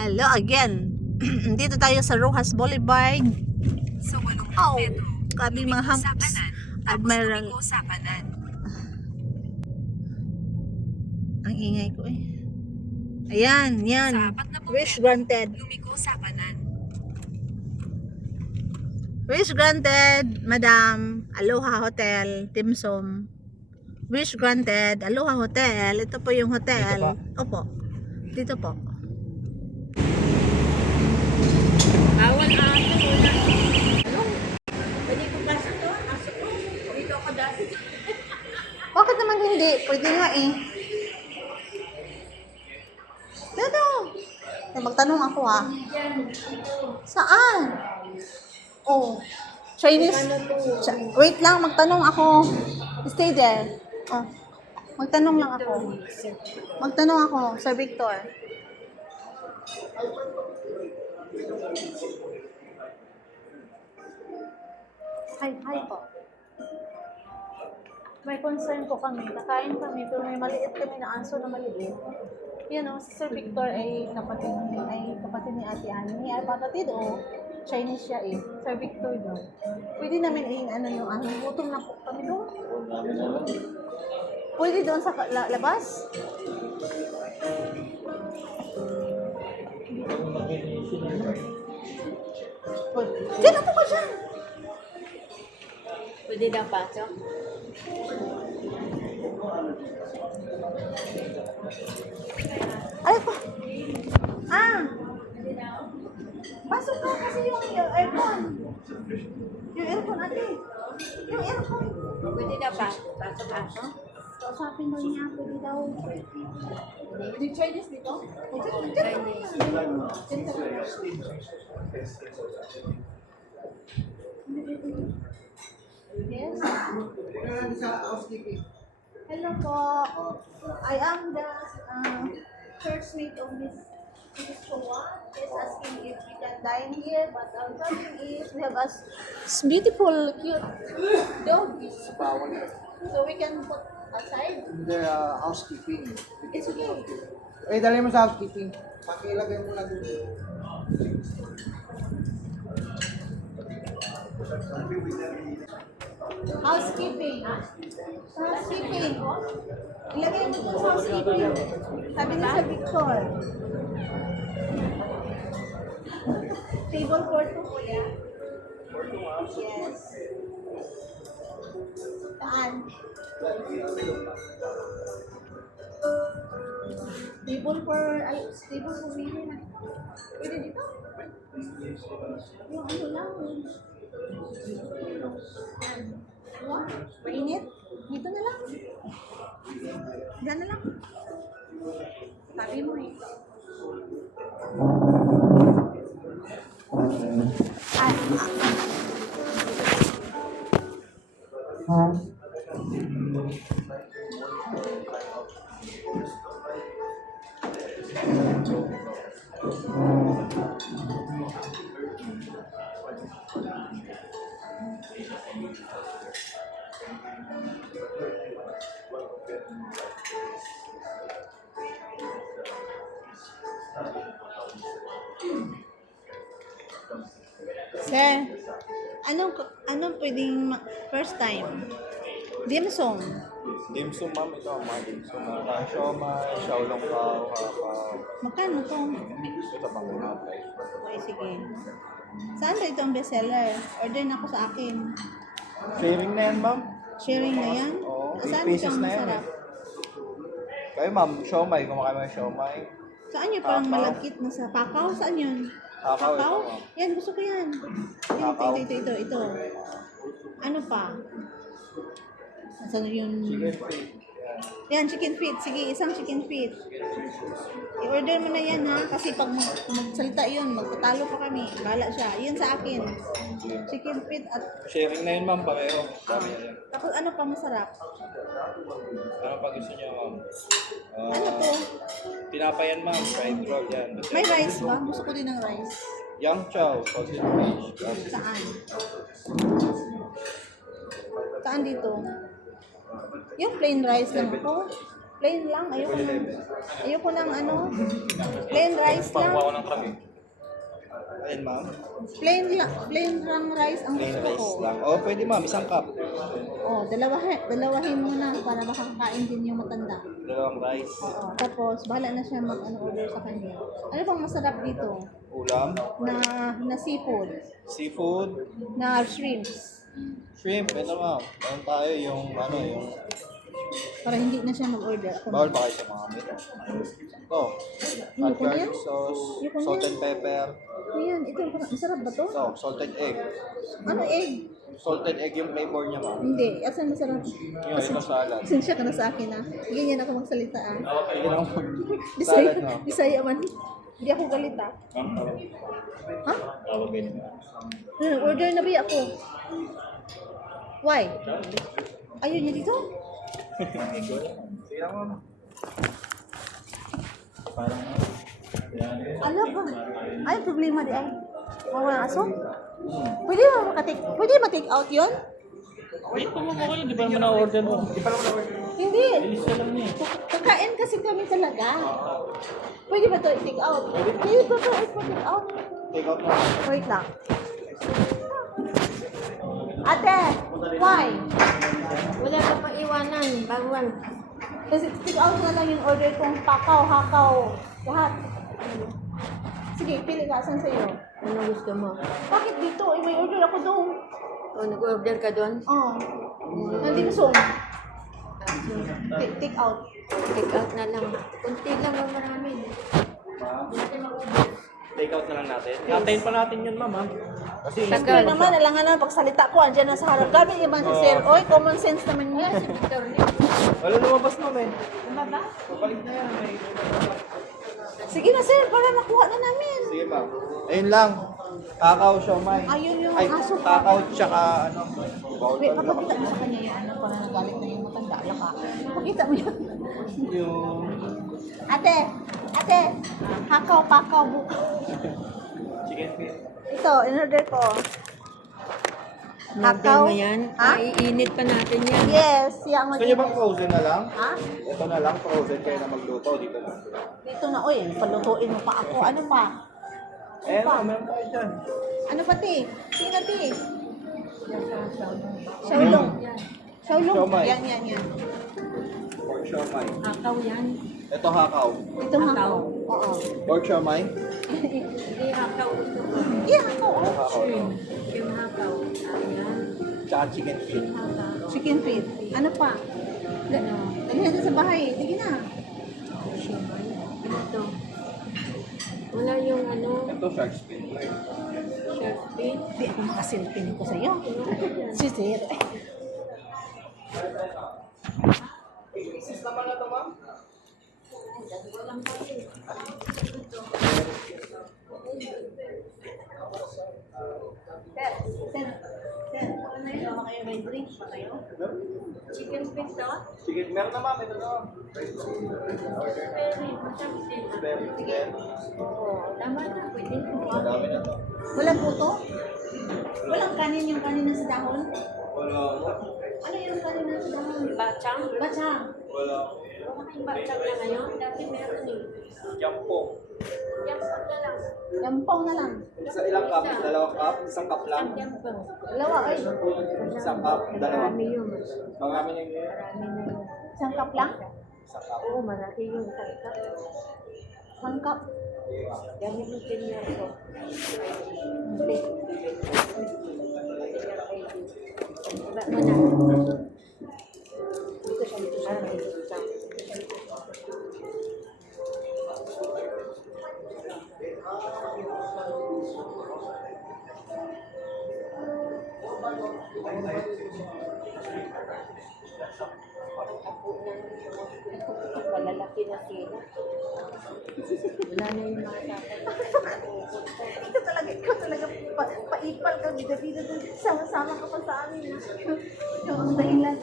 Hello again. Dito tayo sa Rojas Boulevard. Sa 80 Oh, metro, grabe mga lumiko sa humps. kanan, tapos Admiral. lumiko sa kanan. Ang ingay ko eh. Ayan, yan. Sa 40 Wish metro, granted. lumiko sa kanan. Wish granted, Madam. Aloha Hotel, Timsum. Wish granted, Aloha Hotel. Ito po yung hotel. Opo. Dito po. Bawal ato, wala. Ano? Pwede ko pasok to? Pasok ko. Dito ako dati. Bakit naman hindi? Pwede nga eh. Dito. Magtanong ako ha. Saan? Oh. Chinese. Wait lang, magtanong ako. Stay there. Oh. Magtanong lang ako. Magtanong ako, Sir Victor. Hi po. May concern po kami. Kakain kami, pero may maliit kami na aso na maliit. Yan o, si Sir Victor ay kapatid ni Ate Annie. Ay kapatid o, Chinese siya eh. Sir Victor doon. Pwede namin yung gutom na po kami doon. Pwede doon sa labas? Diyan na po ka dyan! Pwede daw pasok? Ay po! Ah! Pasok ka kasi yung aircon. Yung aircon ate. Yung aircon. Pwede daw pasok? Pasok aso? Kausapin daw niya, pwede daw. Pwede Chinese dito? Chinese. Yes. Hello po. I am the churchmate of Mrs. Chua. Just asking if we can dine here, but our problem is we have a beautiful, cute dog. So we can put aside. Hindi, housekeeping. It's okay. Eh, dali mo sa housekeeping. Pakilagay mo lang doon. Housekeeping. Housekeeping. Ilagay mo po sa housekeeping. Sabi ni sa Victor. Table for two po yan. Yes. Saan? Table for women na. Pwede dito? Yung ano lang. Wow, mainit. Dito na lang. Diyan na lang. Sabi mo eh. Sir, anong pwedeng first time? Dimsum. Dimsum, ma'am. Ito ang mga dimsum. Siomai, xiaolong bao, hapao. Magkano to? Ito pang pinapay. Okay, sige. Saan ba ito ang bestseller? Order na ako sa akin. Sharing na yan, ma'am. Sharing na yan? Oo, Saan 8 ito pieces ang na yan masarap? Kayo, ma'am, siomai. Kumakain mo ng siomai. Saan yun? Parang Pakaw. malagkit na sa Pakaw? Saan yun? Pakaw, ito, ma'am. Yan, gusto ko yan. Pakaw. Ito. Ano pa? Saan yung... Chicken feet. Yan, chicken feet. Sige, isang chicken feet. I-order mo na yan ha. Kasi pag magsalita yun, magtatalo pa kami. Bala siya. Yan sa akin. Chicken feet at... Sharing na yun, ma'am. Pareho. Sabi na yan. Tapos ano pa masarap? Ano pa gusto niyo, ma'am? Ano to? Tinapayan, ma'am. Fried roll yan. May rice ba? Gusto ko din ng rice. Yang chow. Sausage fish. Saan? Saan dito? Yung plain rice lang ako. Plain lang. Ayoko ng ano. Plain rice. rice lang. Pangwa ko ng truck eh. Ayun, ma'am. Plain lang rice ang Plain gusto ko. rice lang. Oh, pwede ma'am. Isang cup. Oh, dalawahin mo na para makakain din yung matanda. Dalawang rice. Oo. Tapos, bahala na siya order sa kanya. Ano bang masarap dito? Ulam. Na seafood. Seafood. Na shrimps. Shrimp. Ito ma'am. Meron tayo yung yung... Para hindi na siya mag-order. Ako Bawal ba kayo sa mga meat? Ito. Hot Ayoko na yan. garlic sauce. Ayoko na Salt yan. and pepper. Ayan, ito. Masarap ba to? Ito. Salted egg. Ano egg? Salted egg yung flavor niya ma'am. Hindi. Asan masarap? Yung ito salad. Pasensya ka na sa akin ah. Ganyan ako magsalita ah. Okay lang. Bisaya, Salad no? Bisaya man. Hindi ako galit ah. Ha? Tawagin. Order na ba ako? Why? Ayaw niya dito? Sige lang ma'am. Parang Ano ba? Ay, problema di ay. Mawala aso? Pwede ba pwede ma-take out yun? Wait, kung mo kayo, di ba naman na-order mo? Hindi. Ilista lang niya. Kakain kasi kami talaga. Pwede ba ito i-take out? Pwede ba ito i-take out? take out na. Wait lang. Ate, why? Wala ka pa iwanan, bawal. Kasi take out na lang yung order kong pakaw, hakaw, lahat. Sige, pili ka. Saan sa'yo? Ano gusto mo? Bakit dito? Eh, may order ako doon. O, nag-order ka doon? Oh. Nandito soon. Take out. Take out na lang. Kunti lang o marami. Take out na lang natin. Hintayin pa natin yun, ma'am. Kasi Siyempre naman, alangan na pagsalita ko, andyan na sa harap. Gabi ibang si Sir. Oy, common sense naman yan. Wala lumabas naman. Ano ba? Babalik na yan. Sige na Sir, para makuha na namin. Sige ma'am. Ayun lang. Kakao, siomay. Ayun yung Ay, aso. kakao tsaka bawal Wait, pa papakita mo sa kanya yan. Ano, para nagalit na yung matanda. Laka. Papakita mo yun. yung Ate, hakaw, pakaw, bukaw. chicken feet. Ito, in-order ko. Order Hakaw. mo yan? Ha? Iinit pa natin yan. Yes, yung gusto niyo bang frozen na lang? Ha? Ito na lang, frozen kayo na magluto dito na. Dito na, oy, palutuin mo pa ako. Ano pa? Eh, meron tayo dyan. Ano pa, ti? Sino, ti? Xiaolong. Xiaolong. Siomay. Yan. Pork siomay. Hakaw yan. Ito hakaw. Ito hakaw. Oo. Pork siomay. Hindi hakaw gusto ko. Yeah, hakaw. Oh. Hakaw. Yung hakaw. Ayan. Tsaka chicken feet. Hakaw. Chicken feet. Ano pa? Ano? Dalihan sa bahay. Sige na. Siomay. Ano to? Wala yung ano, Ito shark fin. shark fin. Di ako makasilpin ko sa'yo. Si Sir. Isis naman na ito, ma'am. Sir, ano yun? Gawa kayo may drink pa kayo? Chicken feet to? Sige, meron na ma'am. Ito na. Very. Tama na, pwede na. Madami na to. Walang puto? Walang kanin yung kanin na sa dahon? Wala. Ano yung kanin na sa dahon? Bachang? Bachang. Wala. Wala kayong bachang na ngayon? Dati meron eh. Jampo. Yampang na lang. Yampaw na lang. Isa ilang cup? Dalawang cup? Isang cup lang? Yampang. Dalawa, ay. Isang cup? Dalawa? Marami yun. Marami na yun. Marami na yun. Isang cup lang? Isang cup. Oo, marami yung isang cup. One cup. Gamit yung senior ko. Hindi. Iba mo na. Dito siya, dito siya. Malalaki na sila. Wala na yung mga tatay. Ikaw talaga, paipal ka, bida-bida, sama-sama ka pa sa amin. Yung ang dahilan.